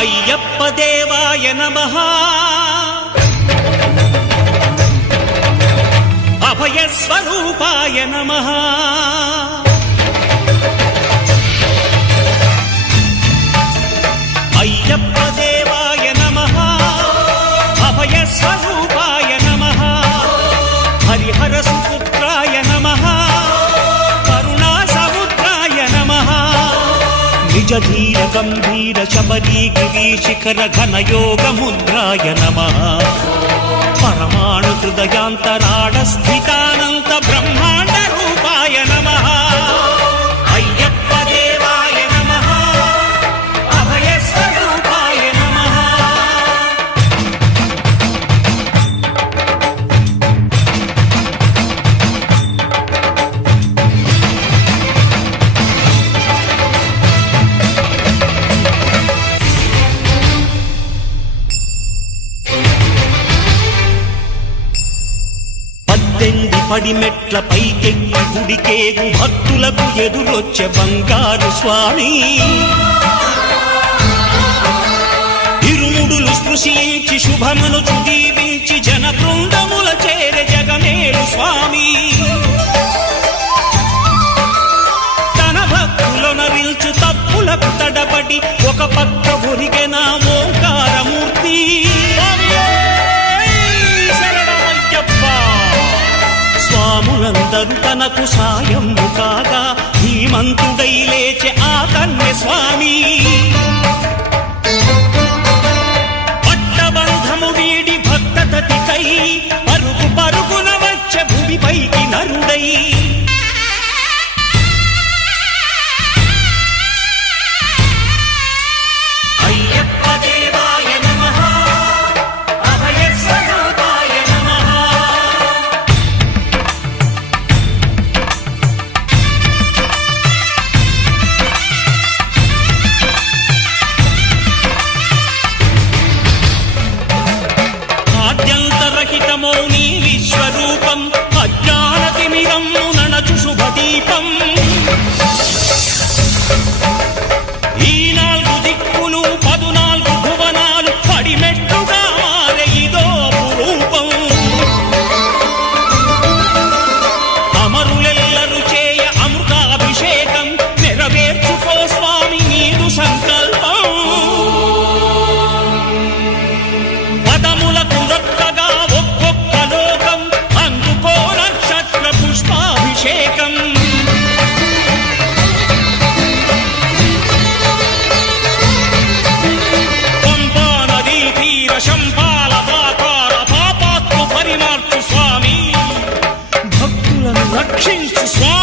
అయ్యప్ప దేవాయ నమః అభయ స్వరూపాయ నమః అయ్యప్ప దేవాయ నమః అభయ స్వరూపాయ నమః హరిహర సుపుత్రాయ నమః కరుణా సముద్రాయ నమః నిజ ధీర గంభీర శబరీ గిరీశిఖర ఘనయోగ ముద్రాయ నమః పరమాణు హృదయాంతరాడ స్థితానంత బ్రహ్మాండ రూపాయ నమః అయ్యప్ప దేవాయ నమః అభయ స్వరూపాయ నమః పడిమెట్ల పైకెక్కి గుడికేగు భక్తులకు ఎదురొచ్చే బంగారు స్వామి ఇరుముడులు స్పృశించి శుభమును దీవించి జన బృందముల చేరే జగమేలు స్వామి తన భక్తులనరిల్చు తప్పులకు తడబడి ఒక పక్క ఒరిగెన ఓంకారమూర్తి స్వాములందరూ తనకు సాయము కాగా ధీమంతుడై లేచే ఆ కన్య స్వామి పట్టబంధము వీడి భక్తతతికై పరుగు పరుగున వచ్చే భూమిపైకి నరుడై అయ్యప్ప దేవాయ నమః అభయ స్వరూపాయ నమః ఆద్యంతరహితమౌని విశ్వరూపం అజ్ఞానతిమిరము నణచు శుభదీపం ఈ 4 దిక్కులు 14 భువనాలు పడిమెట్టుగా మారే ఇదో రూపం అమరులెల్లరు చేయ అమృతాభిషేకం నెరవేర్చుకో స్వామి నీదు సంకల్పం పదములకు రొక్కగా ఒక్కొక్క లోకం అందుకో నక్షత్ర పుష్పాభిషేకం పంపా నదీ తీర శంపాల పాతాల పాపాత్మ పరిమార్చు స్వామి భక్తులను రక్షించు స్వామి